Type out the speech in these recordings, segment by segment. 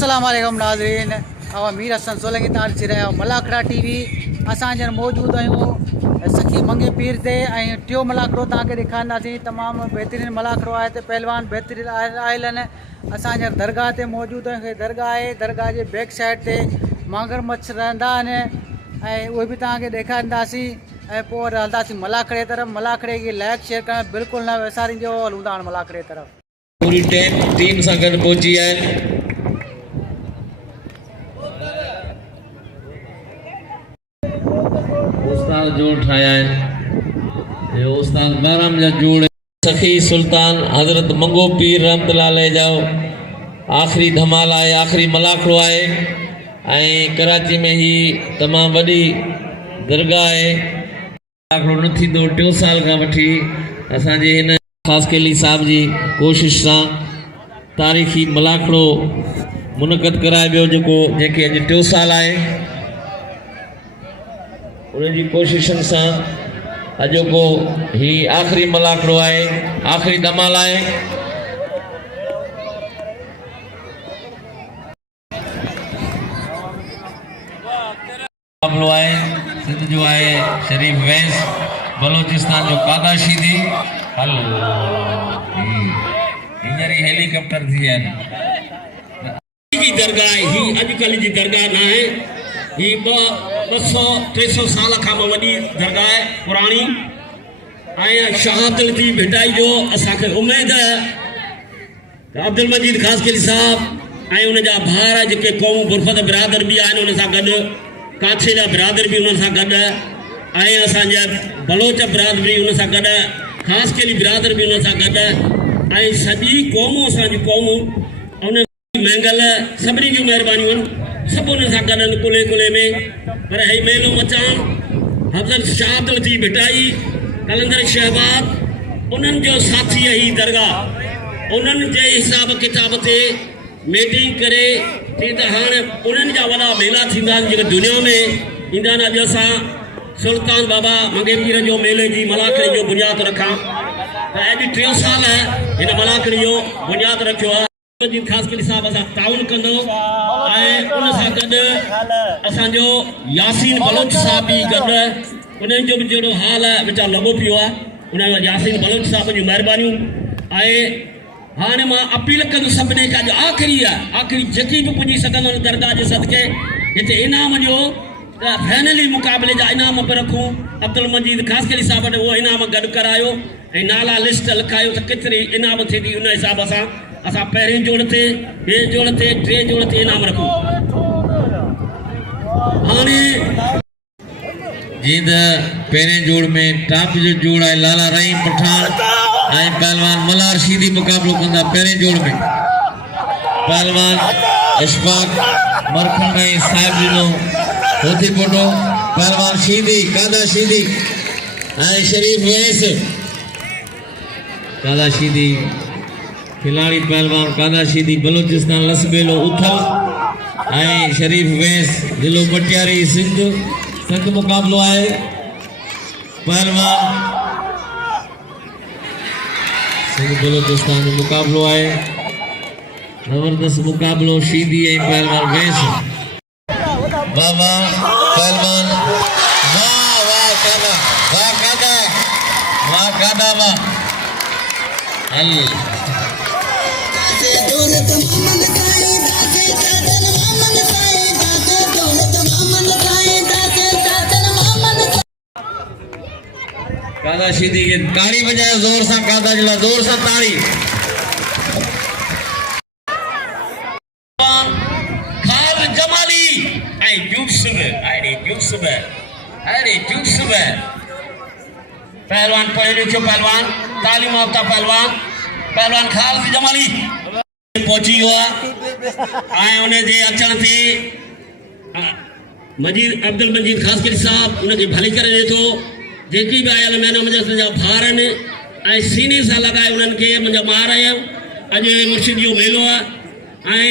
अस्सलाम वालेकुम नाज़रीन, मीर हसन सोलंकी तव्हां ॾिसी रहिया आहियो मलाखड़ा टीवी। असां हींअर मौजूदु आहियूं सखी मंगे पीर ते ऐं टियों मलाखड़ो तव्हांखे ॾेखारींदासीं। तमामु बहितरीनु मलाखड़ो आहे हिते, पहलवान बहितरीनु आयल आहिनि। असां हींअर दरगाह ते मौजूदु आहियूं। दरगाह आहे, दरगाह जे बैक साइड ते मगरमच्छ रहंदा आहिनि ऐं उहे बि तव्हांखे ॾेखारींदासीं। ऐं पोइ हलंदासीं मलाखड़े तरफ़। मलाखड़े खे लाइक शेयर करणु बिल्कुलु न विसारींदो। हलूं था हाणे मलाखड़े तरफ़। पूरी टीम सां गॾु पहुची आहिनि। उस्ताद जोड़ ठाहिया आहिनि। उस्ताद बहराम जा जोड़ सखी सुल्तान हज़रत मंगो पीर रहमतुल्लाह अलैह जो आख़िरी धमाल आहे, आख़िरी मलाखड़ो आहे। ऐं कराची में ही तमामु वॾी दरगाह आहे। मलाखड़ो न थींदो 2 साल खां वठी असांजे हिन ख़ासकेली साहब जी कोशिश सां तारीख़ी मलाखड़ो मुनक़द कराए वियो, जंहिंखे अॼु 2 साल आहे। उनजी कोशिशनि सां अॼोको ही आख़िरी मलाखड़ो आहे, आख़िरी धमाल आहे। मुक़ाबलो आहे सिंध जो आहे शरीफ वैस, बलोचिस्तान जो कादा शीदी। हल हींअर ई हेलीकॉप्टर थी आहिनि। दरगाह ही अॼुकल्ह जी दरगाह न आहे, ही 200-300 साल खां वॾी दरगाह आहे पुराणी। ऐं शहादत जी भिटाई जो असांखे उमेद आहे त अब्दुल मजीद ख़ासकेली साहब ऐं उनजा भाउर जेके क़ौम गुरफत बिरादर बि आहिनि, उन सां गॾु काछे जा बिरादर बि उन सां गॾु, ऐं असांजा बलोच बिरादर बि उन सां गॾु, ख़ासकेली बिरादर बि उन सां गॾु, ऐं सॼी क़ौमूं असांजी क़ौमूं उन महंगल सभिनी जूं महिरबानियूं आहिनि। सभु उन सां गॾु कुले कुले में। पर ही मेलो मचान हज़रत शहादत जी भिटाई कलंदर शहबाद उन्हनि जो साथी ही दरगाह, उन्हनि जे हिसाब किताब ते मीटिंग करे थी त हाणे उन्हनि जा वॾा मेला थींदा आहिनि जेके दुनिया में ईंदा आहिनि। अॼु असां सुल्तान बाबा मंगे पीर जो मेले जी मलाखड़ी जो बुनियादु रखां त अॼु 3 साल हिन मलाखड़ी जो बुनियादु रखियो आहे। ख़ासकेली साहब असां ताउन कंदो ऐं उन सां गॾु असांजो यासीन बलोच साहब बि गॾु, उन्हनि जो बि जहिड़ो हाल आहे वीचार लॻो पियो आहे। उन यासीन बलोच साहब जूं महिरबानियूं। ऐं हाणे मां अपील कंदुसि सभिनी खे, अॼु आख़िरी आहे, आख़िरी जेकी बि पुॼी सघंदो दरगाह जे सदके हिते इनाम जो फाइनली मुक़ाबले जा इनाम पिया रखूं। अब्दुल मजीद ख़ासकेली साहब ने उहो इनाम गॾु करायो ऐं नाला लिस्ट लिखायो त केतिरी इनाम थिए थी। उन हिसाब सां असां पहिरें जोड़ ते, ॿिए जोड़ ते, 3 जोड़ ते इनाम रखूं। हाणे जीअं त पहिरें जोड़ में टॉप जो जोड़ आहे लाला रहीम पठान ऐं पहलवान मलार शीदी मुक़ाबलो कंदा। पहिरें जोड़ में पहलवान अशफाक मरखंड ऐं साहिब ॾिनो होती पोटो, पहलवान शीदी कादा शीदी ऐं शरीफ वैस। कादा शीदी खिलाड़ी पहलवान कादा शीदी बलोचिस्तान लसबेलो उथल ऐं शरीफ वैस जिलो मटियारी सिंध मुक़ाबलो आहे। पहलवान सिंध बलोचिस्तान जो मुक़ाबलो आहे। ज़बरदस्त मुक़ाबलो शीदी ऐं पहलवान वैस। वाह वाह पहलवान, वाह वाह कादा, वाह कादा, वाह कादा, वाह हल। कादा शीदी के ताड़ी बजाए जोर सा, कादा जिला जोर सा ताड़ी। खाल जमाली ऐं यूसुफ, अरे यूसुफ, अरे यूसुफ पहलवान पढ़े लिखियो पहलवान, तालीम याफ्ता पहलवान, पहलवान खाल जमाली पहुची वियो आहे। ऐं उन जे अचण ते मजीद अब्दुल मजीद ख़ासकेली साहब उनखे भली करे ॾिए थो। जेकी बि आयल महिना मुंहिंजा जा भाउर आहिनि ऐं सीने सां लॻाए उन्हनि खे मुंहिंजा ॿार आहियूं। अॼु मुर्शिद जो मेलो आहे ऐं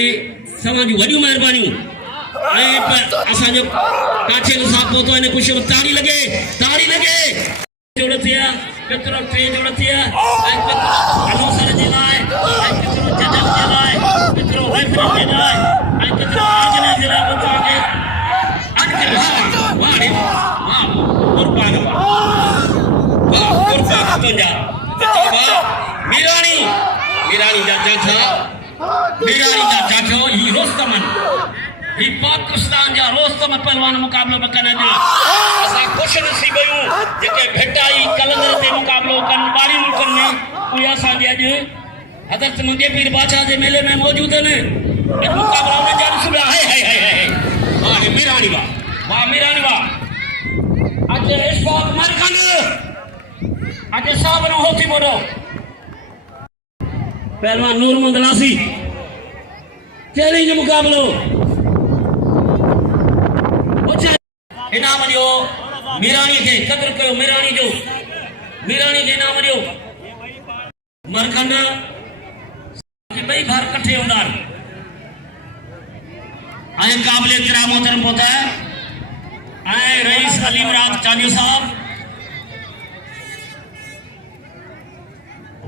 तव्हां जूं वॾियूं महिरबानियूं। ऐं असांजो काछे साहब पहुतो हिन ख़ुशी में ताड़ी लॻे, ताड़ी लॻे। जोड़ थिया केतिरो 3 जोड़ थिया ऐं केतिरो अनोसर जे लाइ ऐं केतिरो जजन जे लाइ, केतिरो रेफरी जे लाइ मित्र आंजने जिला बता के आज के वाह रे वाह कुर्बान वाह कुर्बान तो जा वाह मीरानी जा जाठो ही रोस्तमन ही पाकिस्तान जा रोस्तम पहलवान मुकाबलो बकने जो असा खुश नसीब आयूं जेके भेटाई कलंदर ते मुकाबलो कन बारी मुल्कन में उहे असा जे अज हज़रत मंगे पीर बादशाह जे मेले में मौजूद ने अज मुकाबला में जान सुबह हाय वाह मीरानी वाह मीरानी वाह आज इस्पात मरकन आज साहब न होती बोलो पहलवान नूर मंदलासी चैलेंज मुकाबलो इनाम दियो मीरानी के कदर कयो मीरानी के इनाम दियो मरखंड के बई बार इकट्ठे होंदा आए काबिल इकराम मोहतरम होता है आए रईस अली मुराद चांदियो साहब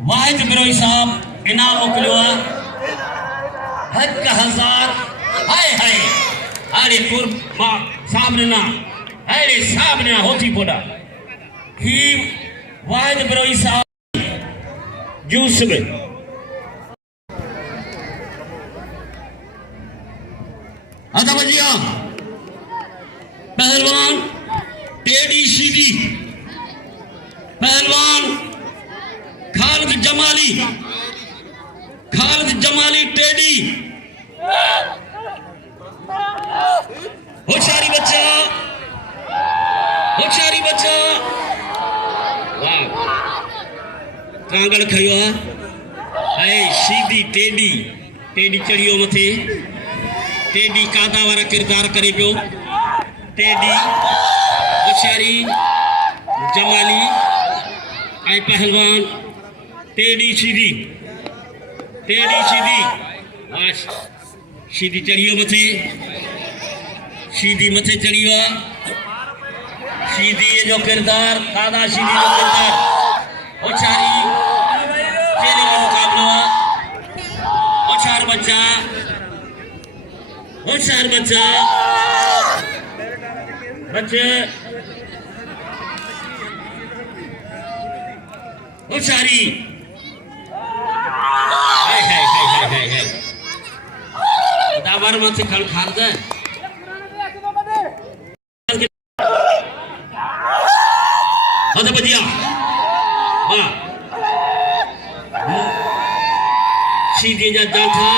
वाहिद बिरोई साहब इनाम मोकलियो 1000 हाय अरे कुर्बा सामने ना अरे सामने होती बोला ही वाहिद बिरोई साहब जूस में आता बजिया पहलवान टेडी सीधी पहलवान खालिद जमाली टेडी होशियारी बच्चा वाह कांगड़ खयो है सीधी टेडी चढ़ियो मथे टेडी कादा वारा किरदार करे पियो टेडी होशियारी जमाली ऐं पहलवान टेडी सीधी सीधी चढ़ियो मथे सीधी मथे चढ़ियो सीधी जो किरदार कादा सीधी जो किरदार होशियारी चेले में मुकाबलो होशियार बच्चा बच्चे होशियारी हाय दावर मत खल खार दे अरे बजिया वाह सीधी जा जाठा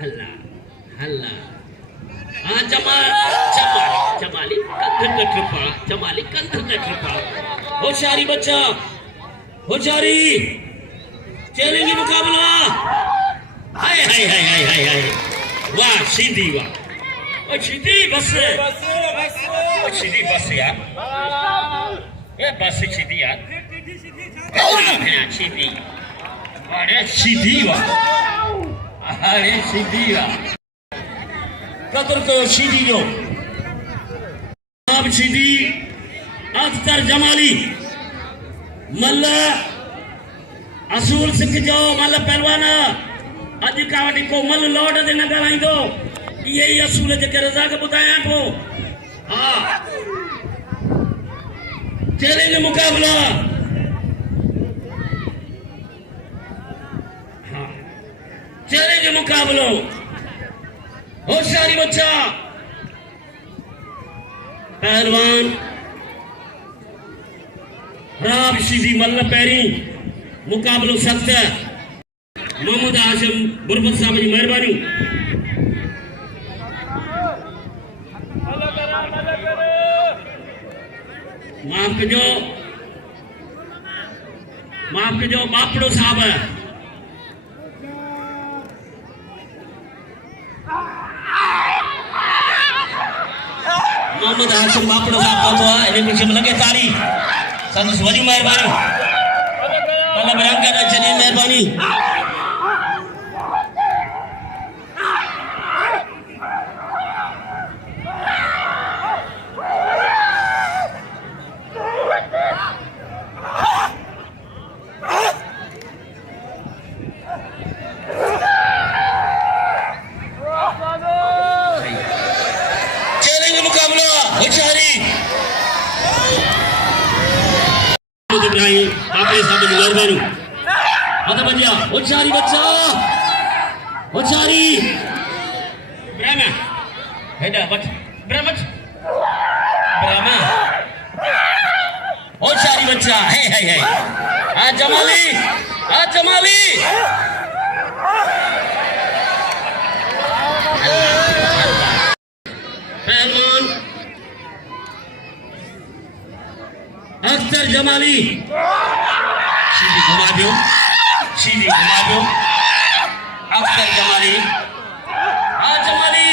हल्ला चमाली कंठ कृपा होशियारी बच्चा होशियारी चैलेंज मुकाबला हाय वाह सीधी वाह सीधी बस यार ये बस सीधी यार सीधी अरे सीधी वाह कदर कयो सीधी जो अब सीधी अख्तर जमाली मल असूल सिख जो मल पहलवान अज का वठी को मल लौट ते न ॻाल्हाईंदो ये ही असूल जेके रज़ा खे ॿुधायां पोइ हा चैलेंज मुकाबला चैलेंज मुकाबलो होशियारी बच्चा पहलवान राब सीधी मल पैरी मुकाबलो सख्त मोहम्मद हाशिम बुरबत साहब जी मेहरबानी माफ कजो बापड़ो साहब मोहम्मद हाशिम बापड़ो साहब पहुंचो है इन पीछे लगे ताली संदस वरी मेहरबानी कल बयान कर चली मेहरबानी होशियारी इब्राहिम काफी साहब की मेहरबानी मत बजिया होशियारी बच्चा होशियारी ब्रह्मा हेडा बच ब्रह्मा ब्रह्मा होशियारी बच्चा है आ जमाली पहलवान अख्तर जमाली सीधी घुमा दो अख्तर जमाली जमाली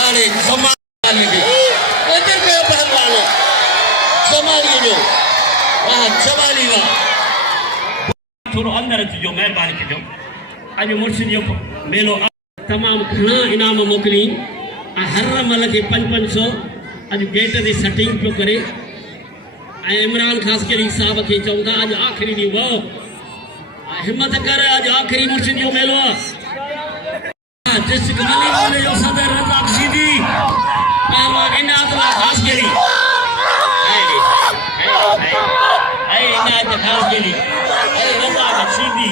अरे पहलवान जमाली जो जमाली थोरो अंदर अचिजो महिरबानी कजो अॼु मुर्शिद जो मेलो तमामु घणा इनाम मोकिली हर मल के 500 अॼु गेट ते सेटिंग पियो करे ऐं इमरान ख़ासकरी साहब खे चऊं था अॼु आख़िरी ॾींहुं वो हिम्मत कर अॼु आख़िरी मुर्शिद जो मेलो आहे डिस्ट्रिक्ट मली वाले जो सदर रज़ाक सीधी पहलवान इनायतुल्लाह ख़ासकरी इनायत ख़ासकरी रज़ाक सीधी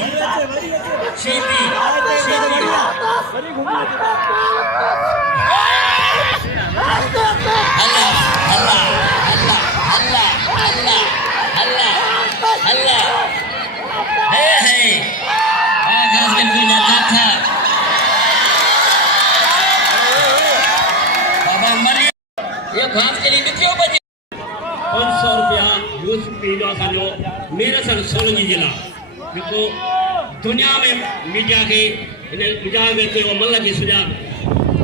मेरे सन सोलंगी जिला जो दुनिया में मीडिया के मिजाज में थे वो मल्ला की सुझाव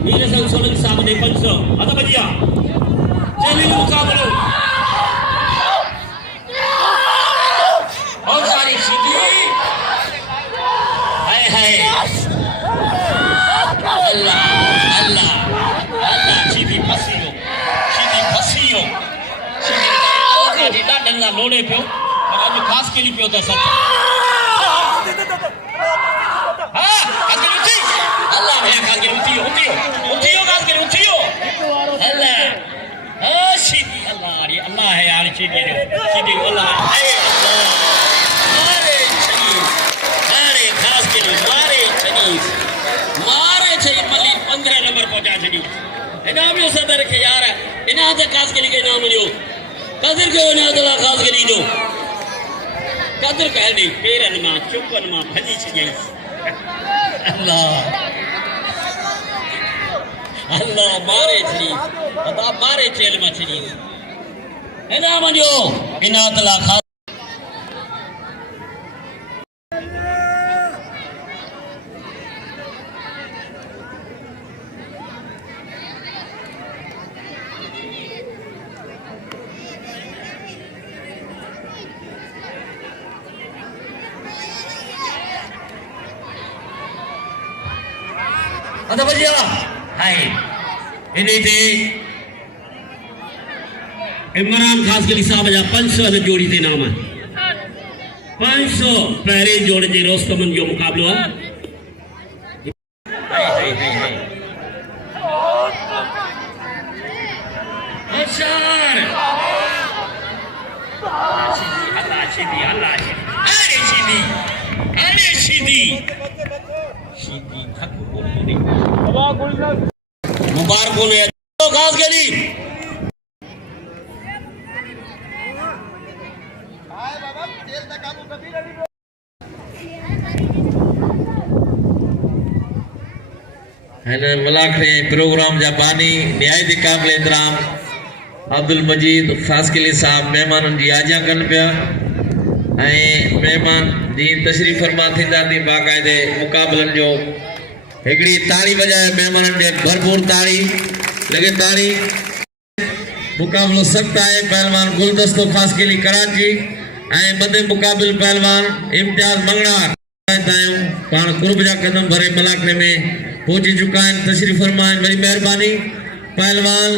मेरे सन सोलंगी साहब ने 500 अदा बजिया चैलेंज मुकाबलो और सारी सीधी है अल्लाह सीधी फसियो जितना डंगा लोड़े पियो और आज खास के लिए पियो था सच हाँ आगे उठी अल्लाह भैया खास के उठियो खास के उठियो अल्लाह सीधी अल्लाह है यार सीधी अल्लाह है मारे खास के लिए मारे मली 15 नंबर पहुंचा छड़ी इनाम जो सदर के यार इना ते खास के लिए इनाम जो कदर के इनायतुल्लाह ख़ासकरी जो कदर कह दी पेरन मां चुपन मां भजी छई अल्लाह मारे छड़ी अदा मारे चेल में छड़ी इनाम जो इनायतुल्लाह अदा बजिया हाय इन्हें ते इमरान ख़ासकरी साहब जा 500 जोड़ी ते नाम 500 पहले जोड़े जे रोस्तमन जो मुकाबलो है अशार अरे सीधी मुबारक ने खास गली मलाखड़े प्रोग्राम जा बानी निहायती काबिल एहतराम अब्दुल मजीद ख़ासकली साहब मेहमान की आजा कन पिया मेहमान जी तशरीफ़ फरमा थींदा थी बाक़ायदे मुकाबलन जो हिकड़ी ताड़ी बजाए मेहमान के भरपूर ताड़ी लगे ताड़ी मुकाबलो सख्त है पहलवान गुलदस्तो ख़ासकली कराची मदे मुकाबिल पहलवान इम्तियाज मंगड़ा पान कुर्ब जा कदम भरे मलाखड़े में पहुंची चुका है तशरीफ फरमाए मेरी मेहरबानी पहलवान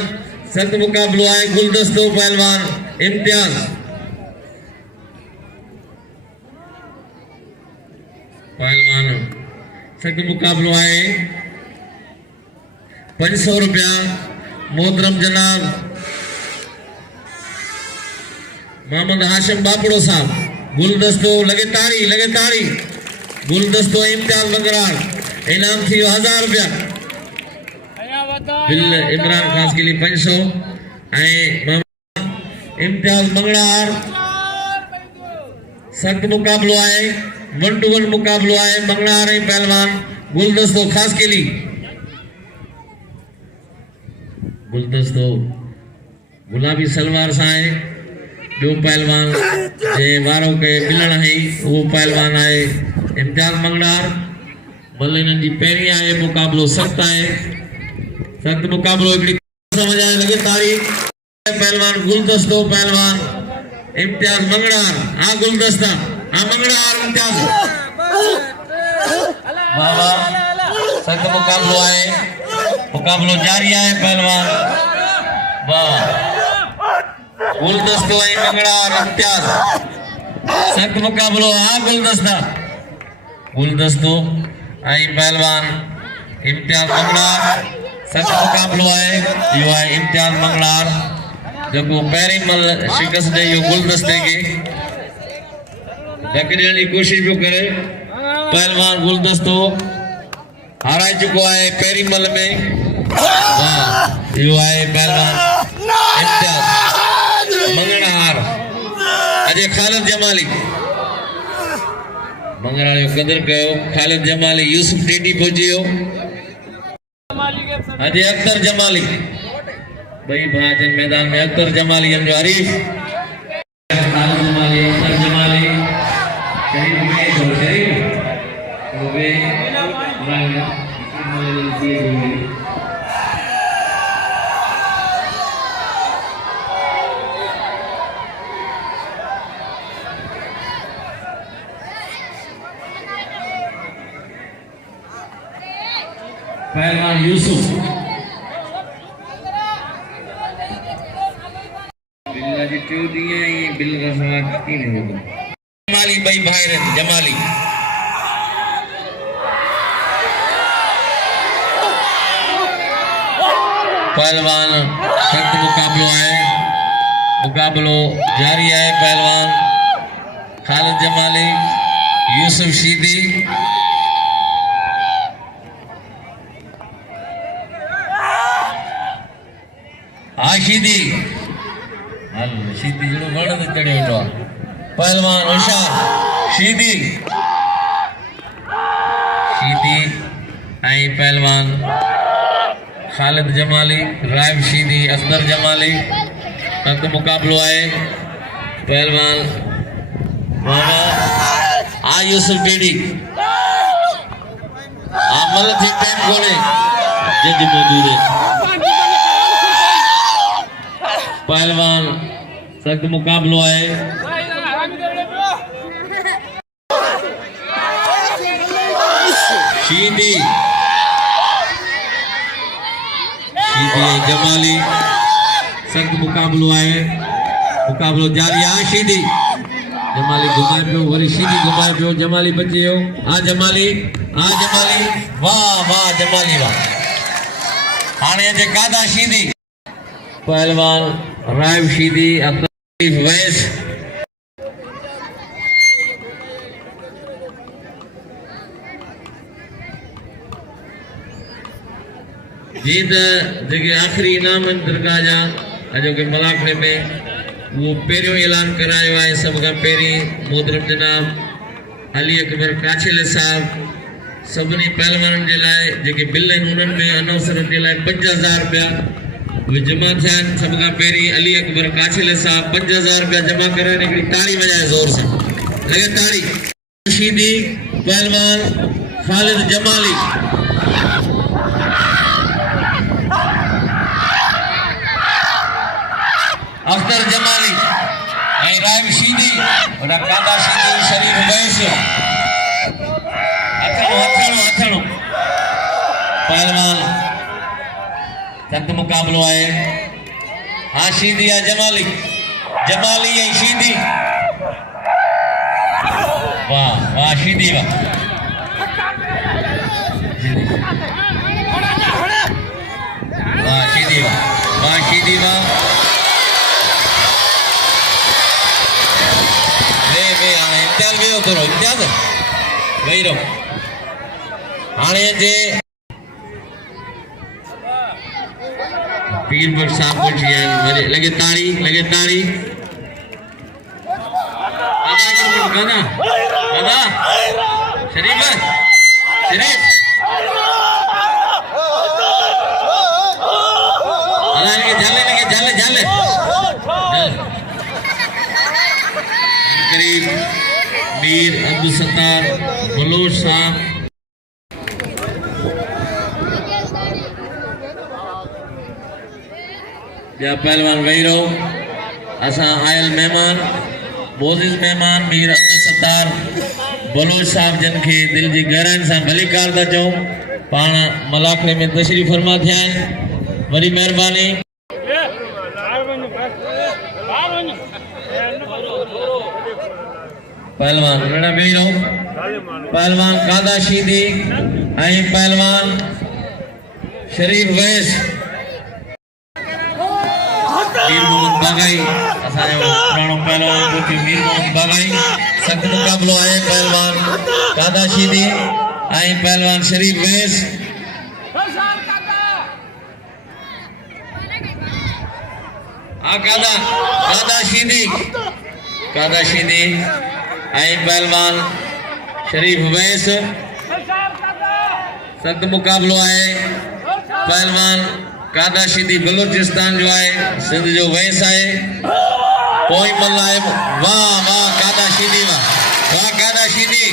सख्त मुकाबलो है गुलदस्तो पहलवान इम्तियाज पहलवान सख्त मुकाबलो आहे 500 रुपया मोहतरम जनाब मोहम्मद हाशिम बापड़ो साहब गुलदस्तो लगे ताड़ी गुलदस्तो इम्तियाज बंगरार इनाम थी 1000 रुपया बिल इमरान खास के लिए 500 इम्तियाज मंगड़ार सख्त मुकाबलो आए 1-to-1 मुकाबलो आए मंगड़ार पहलवान गुलदस्तो खास के लिए गुलदस्तो गुलाबी सलवार सां जो पहलवान जे वारों के मिलण है वो पहलवान आए इम्तियाज मंगड़ार मल्लिन जी पहिरीं आहे मुकाबलो सख्त आहे सख्त मुकाबलो हिकिड़ी समझ आए लगे तारी पहलवान गुलदस्तो पहलवान इम्तियाज मंगड़ार गुलदस्ता मंगड़ार इम्तियाज वाह वाह सख्त मुकाबलो आहे मुकाबलो जारी आहे पहलवान वाह गुलदस्तो मंगड़ार इम्तियाज सख्त मुकाबलो गुलदस्तो पहलवान इम्तियाज मंगड़ार सख्त मुकाबलो है यो है इम्तियाज मंगड़ार जो पहिरीं मल शिकस्त ॾेई गुलदस्ते के धक ॾियण जी कोशिश पियो करे पहलवान गुलदस्तो हाराए चुको है पहिरीं मल में यो है पहलवान इम्तियाज मंगड़ार अजय खालिद जमाली मंगड़ार जो कदर कयो खालिद जमाली यूसुफ टेडी पहुंचियो अजय अख्तर जमाली भाई भाजन मैदान में अख्तर जमाली जो हरीफ खालिद जमाली अख्तर जमाली शरीफ में तो शरीफ वो भी पहलवान यूसुफ बिल्ला जी क्यों दिए ये बिल रसवा की नहीं होगा जमाली भाई भाई रहते जमाली पहलवान सख्त मुकाबलो है मुकाबलो जारी है पहलवान खालिद जमाली यूसुफ शीदी आशीदी हल शीदी जड़ो वण ते चढ़े वेठो पहलवान उषा शीदी आई पहलवान खालिद जमाली राइब शीदी अख्तर जमाली सख्त मुकाबलो आए पहलवान यूसुफ टेडी मल थी टाइम कोने जज मौजूद है पहलवान सख्त मुकाबलो है शीदी जमाली सख्त मुकाबलो है मुकाबलो जारी है शीदी जमाली घुमाए पियो वरी शीदी घुमाए पियो जमाली बची वियो जमाली वाह वाह जमाली वाह हाणे जे कादा शीदी पहलवान राइब शीदी अख्तर वैस जीत जेके आखिरी इनाम दरगाह जा अजो के मलाखड़े में वो पहिरियों ऐलान करायो है सब का पहिरीं मोहतरम जनाब अली अकबर काछेले साहब सभिनी पहलवाननि जे लाइ जेके बिल आहिनि उन्हनि में अनौसरनि जे लाइ 5000 रुपया वे जमा थे सब का पहिरीं अली अकबर काछेले साहब 5000 रुपया जमा कराइनि हिकिड़ी ताड़ी वजाए ज़ोर से लगे ताड़ी शीदी पहलवान खालिद जमाली अख्तर जमाली राइब शीदी और कादा शीदी शरीफ वैस हथणो पहलवान सख्त मुकाबलो है शीदी या जमाली या शीदी वाह वाह शीदी वाह वाह शीदी वाह शीदी वाह वे हाणे इम्तियाज़ वियो थोरो इम्तियाज़ वेही रहो हाणे जे पीर बट साहब पहुंची आहिनि लगे ताड़ी गाना गाना शरीफ झल करीब मीर अब्दुल सत्तार बलोच साहब या पहलवान वेही रहो असां आयल मेहमान मोज़िज़ मेहमान मीर अब्दुल सत्तार बलोच साहब जन खे दिल जी गहराइनि सां भलीकार था चऊं पाण मलाखड़े में तशरीफ़ फरमा थिया आहिनि वरी महिरबानी पहलवान बेड़ा वेही रहो पहलवान कादा शीदी ऐं पहलवान शरीफ वैस मीर मोहम्मद बागाई असांजो पुराणो पहलवान मीर मोहम्मद बागाई सख्त मुक़ाबलो आहे पहलवान कादा शीदी ऐं पहलवान शरीफ वैस कादा शीदी ऐं पहलवान शरीफ वैस सख्त मुक़ाबलो आहे पहलवान कादा शीदी बलोचिस्तान जो आहे सिंध जो वैस आहे पोइ मल आहे वाह वाह कादा शीदी वाह कादा शीदी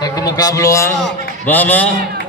सख्त मुक़ाबलो आहे वाह वाह